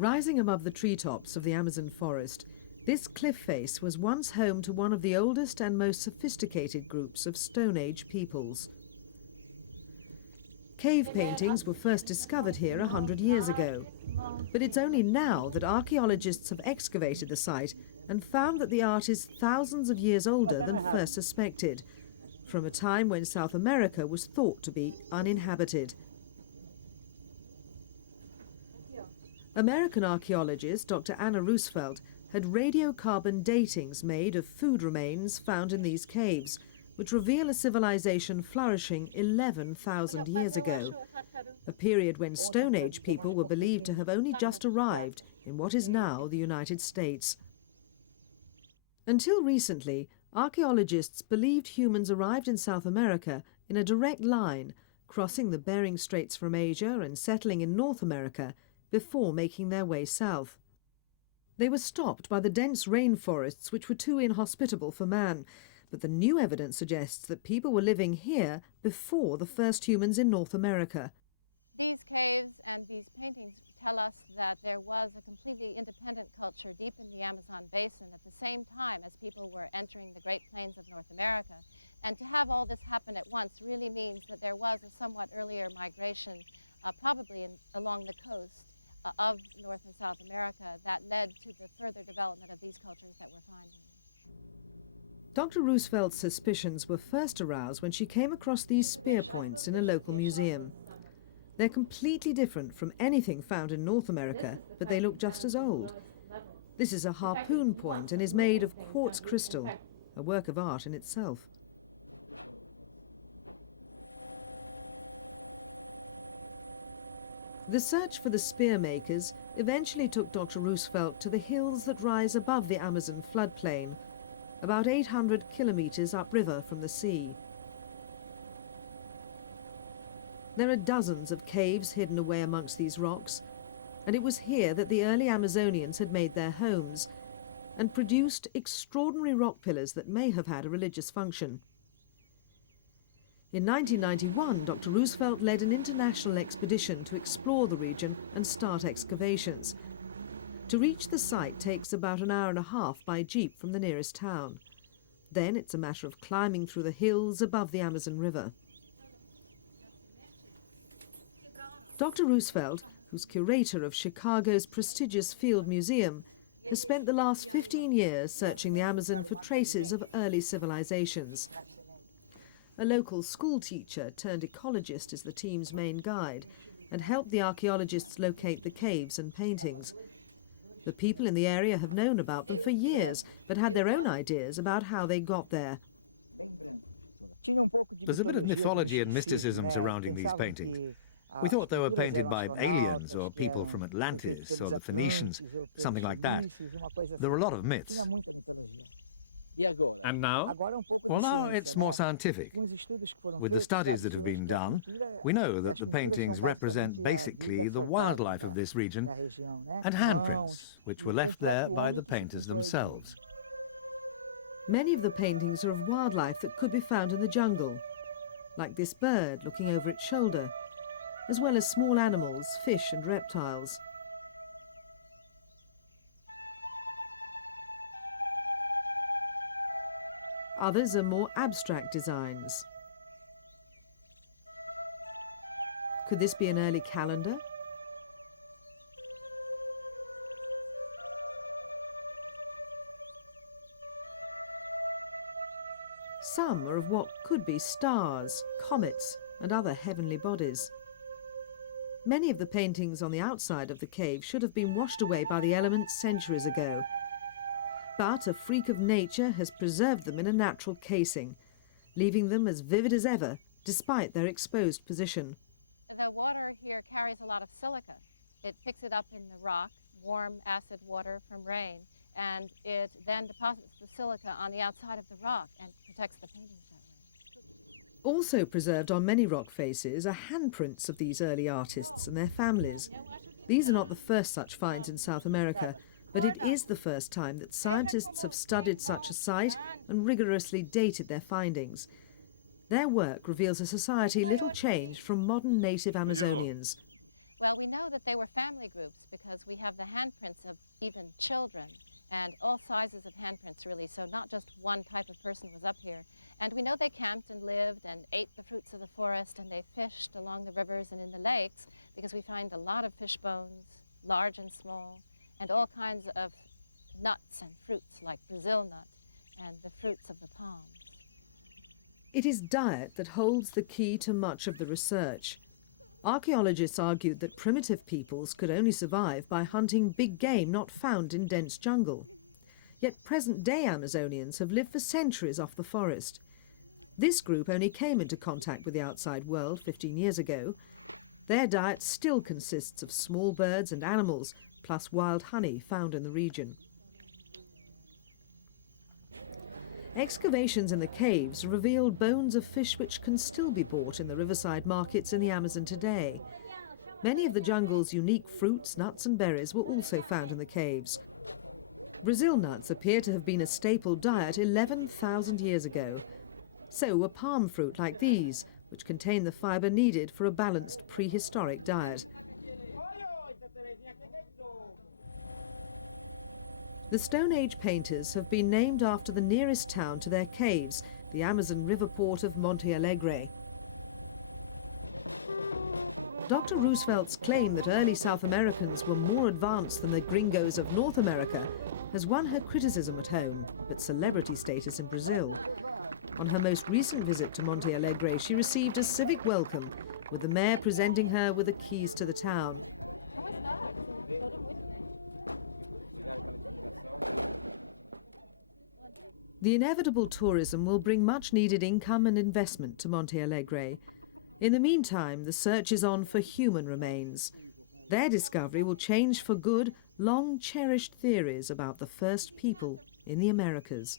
Rising above the treetops of the Amazon forest, this cliff face was once home to one of the oldest and most sophisticated groups of Stone Age peoples. Cave paintings were first discovered here 100 years ago, but it's only now that archaeologists have excavated the site and found that the art is thousands of years older than first suspected, from a time when South America was thought to be uninhabited. American archaeologist Dr Anna Roosevelt had radiocarbon datings made of food remains found in these caves, which reveal a civilization flourishing 11,000 years ago, a period when Stone Age people were believed to have only just arrived in what is now the United States. Until recently, archaeologists believed humans arrived in South America in a direct line, crossing the Bering Straits from Asia and settling in North America before making their way south. They were stopped by the dense rainforests which were too inhospitable for man, but the new evidence suggests that people were living here before the first humans in North America. These caves and these paintings tell us that there was a completely independent culture deep in the Amazon basin at the same time as people were entering the Great Plains of North America. And to have all this happen at once really means that there was a somewhat earlier migration, probably along the coast of North and South America, that led to the further development of these cultures that we're finding. Dr. Roosevelt's suspicions were first aroused when she came across these spear points in a local museum. They're completely different from anything found in North America, but they look just as old. This is a harpoon point and is made of quartz crystal, a work of art in itself. The search for the spear makers eventually took Dr. Roosevelt to the hills that rise above the Amazon floodplain, about 800 kilometers upriver from the sea. There are dozens of caves hidden away amongst these rocks, and it was here that the early Amazonians had made their homes and produced extraordinary rock pillars that may have had a religious function. In 1991, Dr. Roosevelt led an international expedition to explore the region and start excavations. To reach the site takes about an hour and a half by jeep from the nearest town. Then it's a matter of climbing through the hills above the Amazon River. Dr. Roosevelt, who's curator of Chicago's prestigious Field Museum, has spent the last 15 years searching the Amazon for traces of early civilizations. A local school teacher turned ecologist is the team's main guide and helped the archaeologists locate the caves and paintings. The people in the area have known about them for years, but had their own ideas about how they got there. There's a bit of mythology and mysticism surrounding these paintings. We thought they were painted by aliens or people from Atlantis or the Phoenicians, something like that. There are a lot of myths. And now? Well, now it's more scientific. With the studies that have been done, we know that the paintings represent basically the wildlife of this region and handprints, which were left there by the painters themselves. Many of the paintings are of wildlife that could be found in the jungle, like this bird looking over its shoulder, as well as small animals, fish and reptiles. Others are more abstract designs. Could this be an early calendar? Some are of what could be stars, comets, and other heavenly bodies. Many of the paintings on the outside of the cave should have been washed away by the elements centuries ago. But a freak of nature has preserved them in a natural casing, leaving them as vivid as ever, despite their exposed position. The water here carries a lot of silica. It picks it up in the rock, warm acid water from rain, and it then deposits the silica on the outside of the rock and protects the paintings that way. Also preserved on many rock faces are handprints of these early artists and their families. These are not the first such finds in South America, but it is the first time that scientists have studied such a site and rigorously dated their findings. Their work reveals a society little changed from modern native Amazonians. Well, we know that they were family groups because we have the handprints of even children and all sizes of handprints, really, so not just one type of person was up here. And we know they camped and lived and ate the fruits of the forest, and they fished along the rivers and in the lakes because we find a lot of fish bones, large and small, and all kinds of nuts and fruits like Brazil nut and the fruits of the palms. It is diet that holds the key to much of the research. Archaeologists argued that primitive peoples could only survive by hunting big game not found in dense jungle. Yet present-day Amazonians have lived for centuries off the forest. This group only came into contact with the outside world 15 years ago. Their diet still consists of small birds and animals, plus wild honey found in the region. Excavations in the caves revealed bones of fish which can still be bought in the riverside markets in the Amazon today. Many of the jungle's unique fruits, nuts and berries were also found in the caves. Brazil nuts appear to have been a staple diet 11,000 years ago. So were palm fruit like these, which contain the fibre needed for a balanced prehistoric diet. The Stone Age painters have been named after the nearest town to their caves, the Amazon river port of Monte Alegre. Dr. Roosevelt's claim that early South Americans were more advanced than the gringos of North America has won her criticism at home, but celebrity status in Brazil. On her most recent visit to Monte Alegre, she received a civic welcome, with the mayor presenting her with the keys to the town. The inevitable tourism will bring much needed income and investment to Monte Alegre. In the meantime, the search is on for human remains. Their discovery will change for good long-cherished theories about the first people in the Americas.